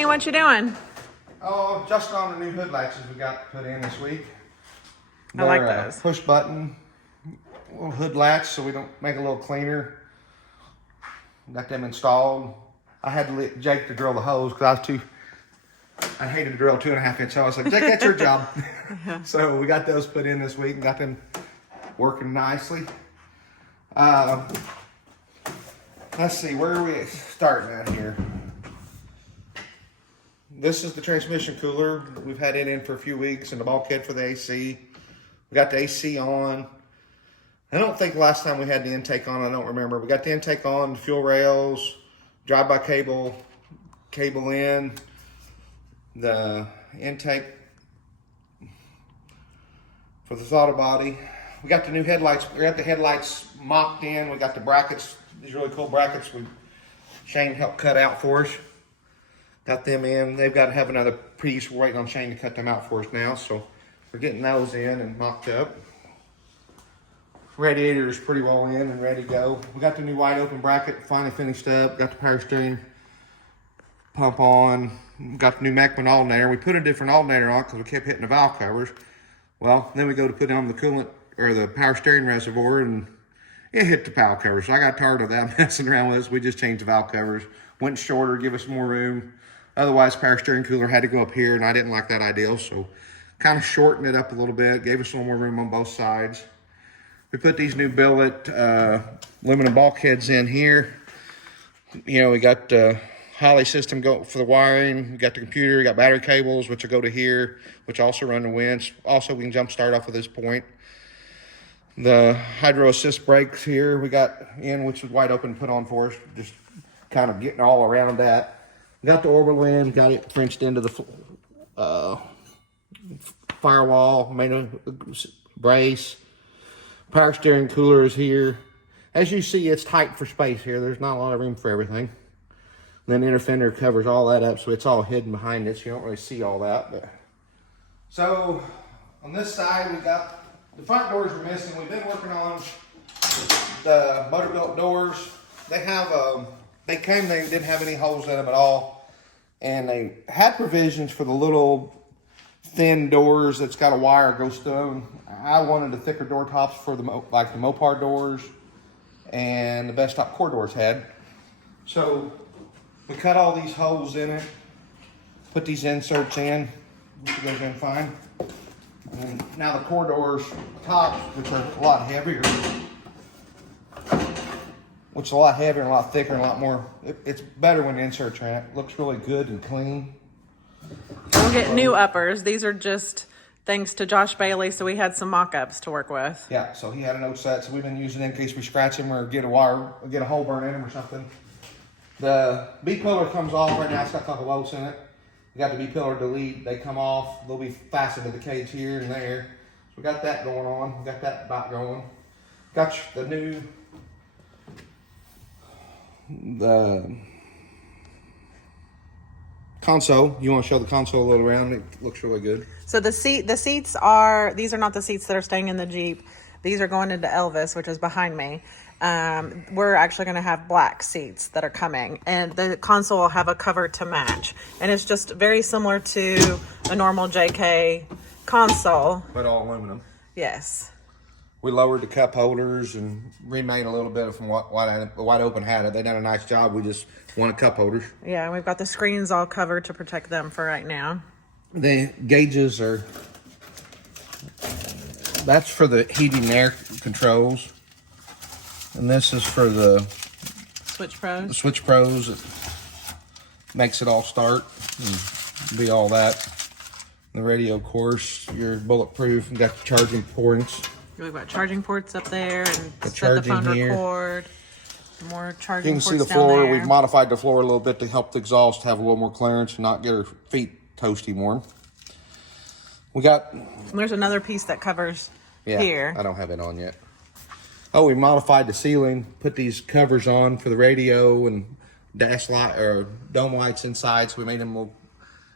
Sonny, what you doing? Oh, just on the new hood latches we got put in this week. I like those. Push button little hood latch, so we don't make it a little cleaner. Got them installed. I had to let Jake to drill the holes because I hated to drill 2.5 inch holes. I said, Jake, that's your job. So we got those put in this week and got them working nicely. Let's see, where are we starting at here? This is the transmission cooler. We've had it in for a few weeks, and the bulkhead for the AC. We got the AC on. I don't think last time we had the intake on, I don't remember. We got the intake on, fuel rails, drive-by cable in, the intake for the throttle body. We got the new headlights. We got the headlights mocked in. We got the brackets, these really cool brackets Shane helped cut out for us. Got them in. They've got to have another piece. We're waiting on Shane to cut them out for us now. So we're getting those in and mocked up. Radiator is pretty well in and ready to go. We got the new wide open bracket finally finished up. Got the power steering pump on. Got the new Mechman alternator. We put a different alternator on because we kept hitting the valve covers. Well, then we go to put on the coolant or the power steering reservoir and it hit the valve covers. So I got tired of that messing around with us. We just changed the valve covers. Went shorter, give us more room. Otherwise, power steering cooler had to go up here and I didn't like that idea. So kind of shortened it up a little bit. Gave us a little more room on both sides. We put these new billet aluminum bulkheads in here. You know, we got the Holly system go for the wiring. We got the computer. We got battery cables, which will go to here, which also run the winch. Also, we can jump start off at this point. The hydro assist brakes here we got in, which is wide open, put on for us. Just kind of getting all around that. We got the orbital in. Got it Frenched into the firewall. Made a brace. Power steering cooler is here. As you see, it's tight for space here. There's not a lot of room for everything. And then the inner fender covers all that up, so it's all hidden behind it, so you don't really see all that. But so on this side, we got the front doors are missing. We've been working on the motor built doors. They have they didn't have any holes in them at all, and they had provisions for the little thin doors that's got a wire goes through them. I wanted the thicker door tops for like the Mopar doors and the best top core doors had. So we cut all these holes in it, put these inserts in, which goes in fine. And now the core doors tops, which are a lot heavier, and a lot thicker and a lot more, it's better when the inserts are in it. It looks really good and clean. We'll get new uppers. These are just thanks to Josh Bailey, so we had some mock-ups to work with. Yeah, so he had an old set, so we've been using it in case we scratch him or get a hole burn in him or something. The B-pillar comes off right now. It's got a couple bolts in it. We got the B-pillar delete. They come off. They'll be fastened to the cage here and there. So we got that going on. We got that about going. Got the new console. You want to show the console a little around? It looks really good. So the seats are, these are not the seats that are staying in the Jeep. These are going into Elvis, which is behind me. We're actually going to have black seats that are coming, and the console will have a cover to match. And it's just very similar to a normal JK console. But all aluminum. Yes. We lowered the cup holders and remade a little bit from what Wide Open had it. They done a nice job. We just wanted cup holders. Yeah, and we've got the screens all covered to protect them for right now. The gauges are, that's for the heating and air controls. And this is for the Switch Pros. The Switch Pros. It makes it all start and be all that. The radio, of course, you're bulletproof. You got the charging ports. We've got charging ports up there and set the phone record. More charging ports. You can see the floor. We've modified the floor a little bit to help the exhaust have a little more clearance and not get her feet toasty warm. We got. There's another piece that covers here. I don't have it on yet. Oh, we modified the ceiling. Put these covers on for the radio and dash light or dome lights inside. So we made them little.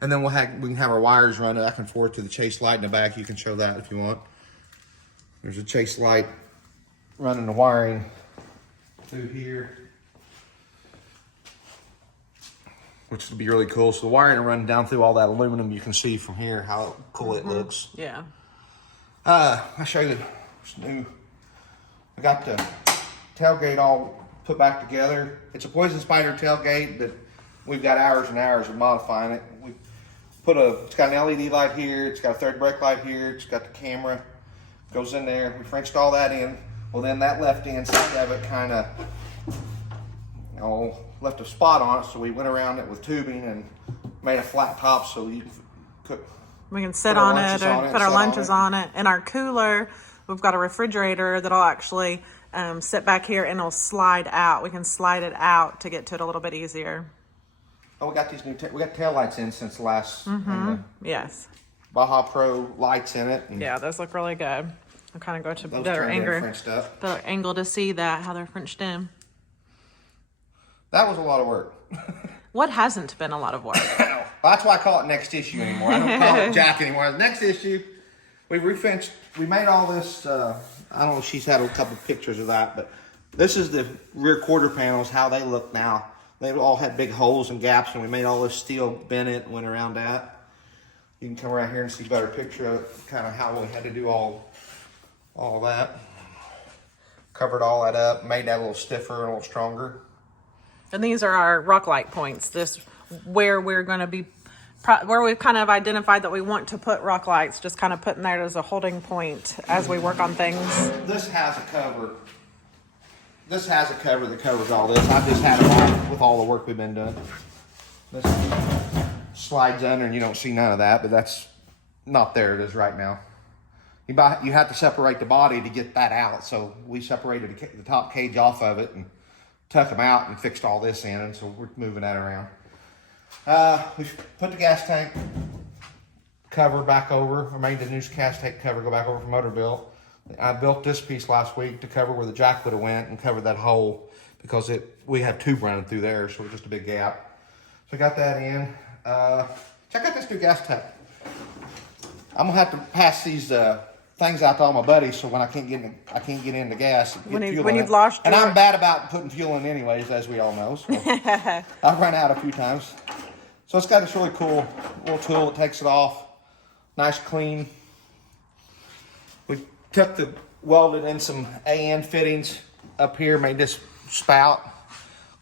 And then we can have our wires run back and forth to the chase light in the back. You can show that if you want. There's a chase light running the wiring through here. which will be really cool. So the wiring will run down through all that aluminum. You can see from here how cool it looks. Yeah. I'll show you this new. I got the tailgate all put back together. It's a Poison Spider tailgate that we've got hours and hours of modifying it. We it's got an LED light here. It's got a third brake light here. It's got the camera. Goes in there. We Frenched all that in. Well, then that left hand side of it kind of, left a spot on it. So we went around it with tubing and made a flat top so you could. We can sit on it or put our lunches on it. And our cooler, we've got a refrigerator that'll actually sit back here and it'll slide out. We can slide it out to get to it a little bit easier. Oh, we got these we got tail lights in since last. Yes. Baja Pro lights in it. Yeah, those look really good. I'll kind of go to better angle to see how they're Frenched in. That was a lot of work. What hasn't been a lot of work? Well, that's why I call it next issue anymore. I don't call it Jack anymore. The next issue, we refenced. We made all this. I don't know if she's had a couple pictures of that, but this is the rear quarter panels, how they look now. They all had big holes and gaps, and we made all this steel Bennett and went around that. You can come around here and see a better picture of it, kind of how we had to do all that. Covered all that up, made that a little stiffer and a little stronger. And these are our rock light points. This where we're going to be, where we've kind of identified that we want to put rock lights, just kind of putting that as a holding point as we work on things. This has a cover. This has a cover that covers all this. I've just had it off with all the work we've been doing. This slides under and you don't see none of that, but that's not there. It is right now. You have to separate the body to get that out. So we separated the top cage off of it and tuck them out and fixed all this in. And so we're moving that around. We put the gas tank cover back over. I made the new gas tank cover go back over from Motorbilt. I built this piece last week to cover where the jack would have went and cover that hole because we had tube running through there, so it was just a big gap. So I got that in. Check out this new gas tank. I'm gonna have to pass these things out to all my buddies, so when I can't get in the gas, when you've lost, and I'm bad about putting fuel in anyways, as we all know. So I've run out a few times. So it's got this really cool little tool that takes it off, nice clean. We welded in some AN fittings up here, made this spout,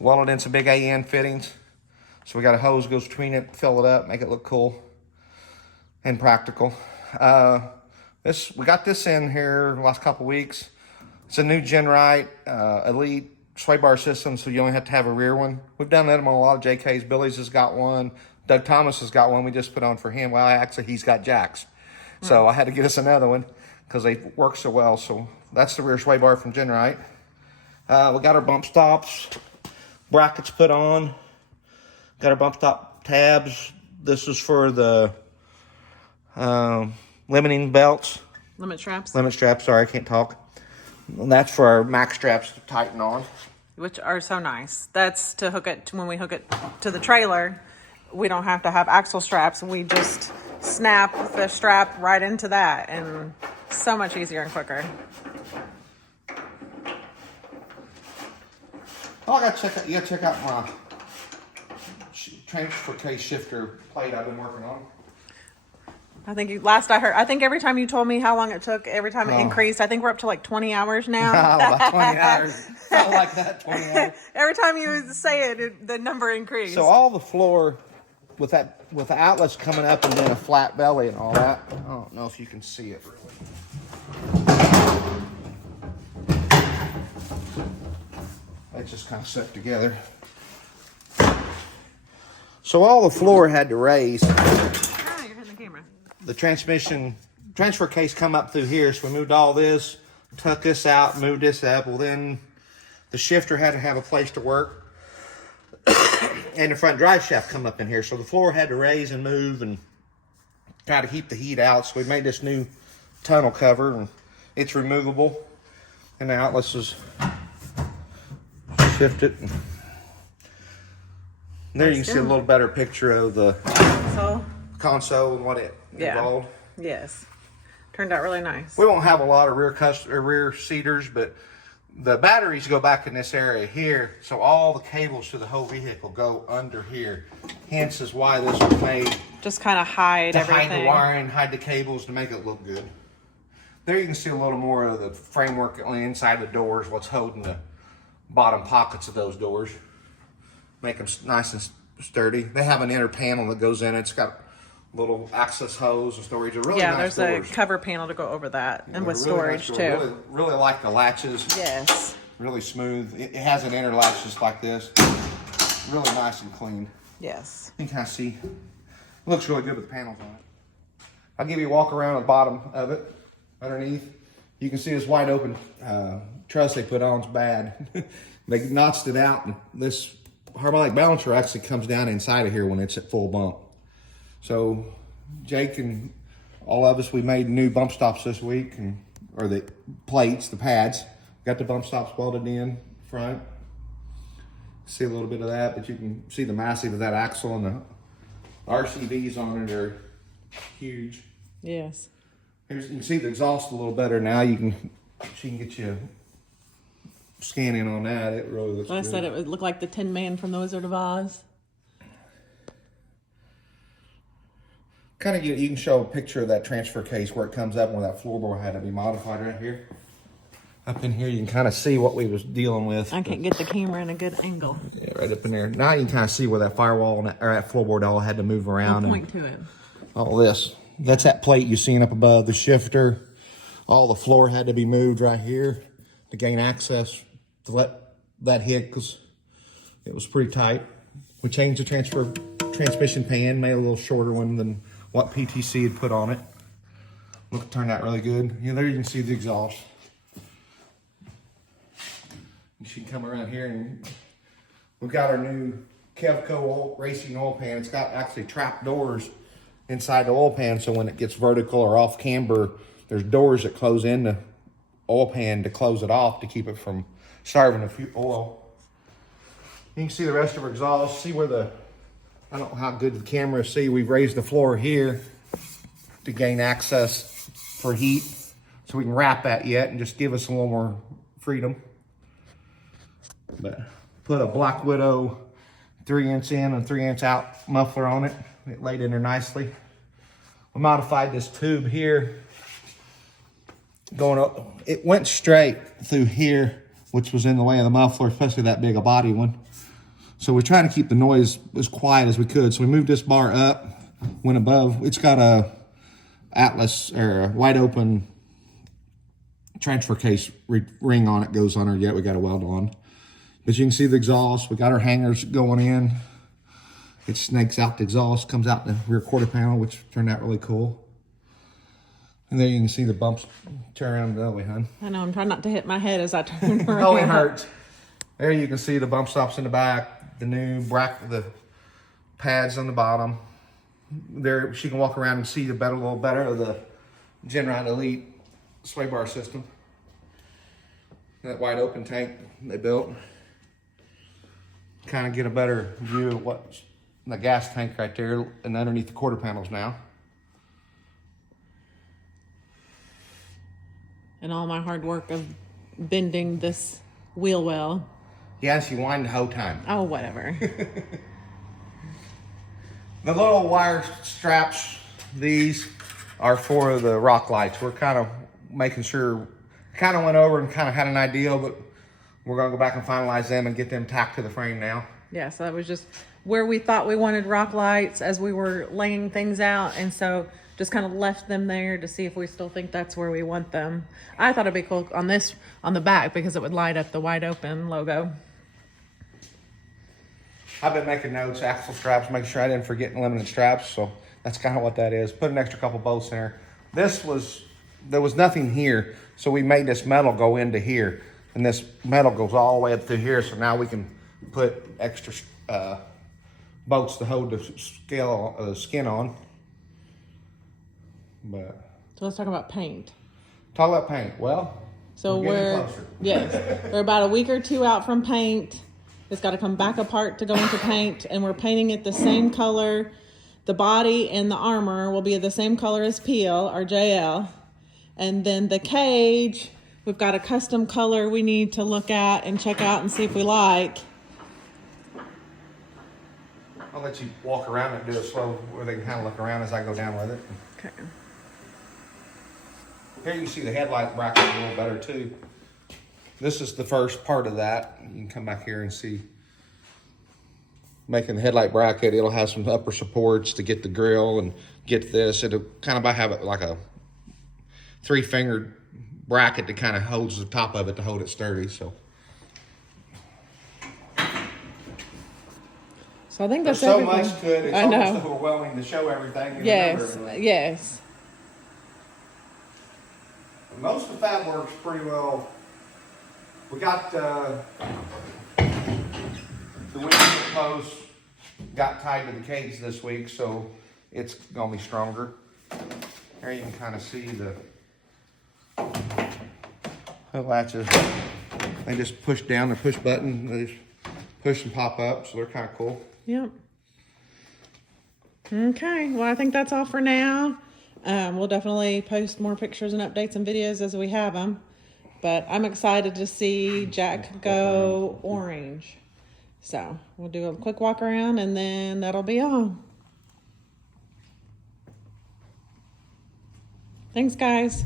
welded in some big AN fittings. So we got a hose goes between it, fill it up, make it look cool and practical. We got this in here the last couple weeks. It's a new Genrite Elite sway bar system, so you only have to have a rear one. We've done that on a lot of JKs. Billy's has got one. Doug Thomas has got one we just put on for him. Well, actually, he's got jacks. So I had to get us another one because they work so well. So that's the rear sway bar from Genrite. We got our bump stops, brackets put on. Got our bump stop tabs. This is for the limiting belts. Limit straps. Limit straps, sorry, I can't talk. And that's for our max straps to tighten on. Which are so nice. That's to hook it, when we hook it to the trailer, we don't have to have axle straps. We just snap the strap right into that, and so much easier and quicker. Oh, you gotta check out my transfer case shifter plate I've been working on. I think I think every time you told me how long it took, every time it increased, I think we're up to like 20 hours now. About 20 hours. Something like that, 20 hours. Every time you say it, the number increased. So all the floor with the outlets coming up and then a flat belly and all that. I don't know if you can see it really. It's just kind of stuck together. So all the floor had to raise. You're hitting the camera. The transfer case come up through here, so we moved all this, tucked this out, moved this up. Well, then the shifter had to have a place to work, and the front drive shaft come up in here, so the floor had to raise and move and try to keep the heat out. So we made this new tunnel cover, and it's removable, and the outlets is shifted. There you can see a little better picture of the console and what it involved. Yes. Turned out really nice. We won't have a lot of rear seaters, but The batteries go back in this area here, so all the cables to the whole vehicle go under here. Hence is why this was made. Just kind of hide everything. Hide the wiring, hide the cables to make it look good. There you can see a little more of the framework on the inside of the doors, what's holding the bottom pockets of those doors. Make them nice and sturdy. They have an inner panel that goes in. It's got little access hose and storage. They're really nice there's doors. a cover panel to go over that, and with really storage nice too. Really, really like the latches. Yes. Really smooth. It has an inner latch just like this. Really nice and clean. Yes. You can kind of see. It looks really good with the panels on it. I'll give you a walk around the bottom of it. Underneath, you can see this wide open truss they put on is bad. They notched it out, and this harmonic balancer actually comes down inside of here when it's at full bump. So Jake and all of us, we made new bump stops this week, or the plates, the pads. Got the bump stops welded in front. See a little bit of that, but you can see the massive of that axle, and the RCVs on it are huge. Yes. You can see the exhaust a little better now. She can get you scanning on that. It really looks good. I said it would look like the Tin Man from The Wizard of Oz. Kind of, you can show a picture of that transfer case where it comes up, where that floorboard had to be modified right here. Up in here, you can kind of see what we was dealing with. I can't get the camera in a good angle. Yeah, right up in there. Now you can kind of see where that firewall or that floorboard all had to move around. I'll point to it. All this. That's that plate you're seeing up above, the shifter. All the floor had to be moved right here to gain access to let that hit, because it was pretty tight. We changed the transmission pan, made a little shorter one than what PTC had put on it. Look, it turned out really good. There you can see the exhaust. You should come around here, and we've got our new Kevco racing oil pan. It's got actually trap doors inside the oil pan, so when it gets vertical or off camber, there's doors that close in the oil pan to close it off to keep it from starving of oil. You can see the rest of our exhaust. See where I don't know how good the camera see. We've raised the floor here to gain access for heat, so we can wrap that yet and just give us a little more freedom. But put a Black Widow 3-inch in and 3-inch out muffler on it. It laid in there nicely. We modified this tube here. Going up, it went straight through here, which was in the way of the muffler, especially that big a body one. So we're trying to keep the noise as quiet as we could. So we moved this bar up, went above. It's got a Atlas or a wide open transfer case ring on it, goes on her yet. We got a weld on. But you can see the exhaust. We got our hangers going in. It snakes out the exhaust, comes out the rear quarter panel, which turned out really cool. And there you can see the bumps turn around the other way, hon. I know, I'm trying not to hit my head as I turn around. Oh, it hurts. There you can see the bump stops in the back, the new the pads on the bottom. There, she can walk around and see a little better of the Genride Elite sway bar system. That wide open tank they built. Kind of get a better view of what's the gas tank right there and underneath the quarter panels now. And all my hard work of bending this wheel well. Yeah, she whined the whole time. Oh, whatever. The little wire straps, these are for the rock lights. We're kind of making sure, kind of went over and kind of had an idea, but we're going to go back and finalize them and get them tacked to the frame now. Yeah, so that was just where we thought we wanted rock lights as we were laying things out. And so just kind of left them there to see if we still think that's where we want them. I thought it'd be cool on the back because it would light up the wide open logo. I've been making notes, axle straps, making sure I didn't forget limited straps. So that's kind of what that is. Put an extra couple bolts in there. There was nothing here. So we made this metal go into here. And this metal goes all the way up through here. So now we can put extra bolts to hold the skin on. But So let's talk about paint. Talk about paint. Well, So we're closer. Yes, we're about a week or two out from paint. It's got to come back apart to go into paint, and we're painting it the same color. The body and the armor will be the same color as Peel or JL, and then the cage We've got a custom color we need to look at and check out and see if we like. I'll let you walk around and do it slow where they can kind of look around as I go down with it. Okay. Here you can see the headlight bracket a little better too. This is the first part of that. You can come back here and see. Making the headlight bracket, it'll have some upper supports to get the grill and get this. It'll kind of have it like a 3-fingered bracket that kind of holds the top of it to hold it sturdy. So I think that's there's so everything. much to it. It's I almost know. overwhelming to show everything. And Yes, remember everything. yes. Most of the fab works pretty well. We got the windshield post got tied to the cage this week, so it's gonna be stronger. Here you can kind of see the hood latches. They just push down the push button. They just push and pop up, so they're kind of cool. Yep. Okay, well, I think that's all for now. We'll definitely post more pictures and updates and videos as we have them. But I'm excited to see Jack go orange. So we'll do a quick walk around and then that'll be all. Thanks, guys.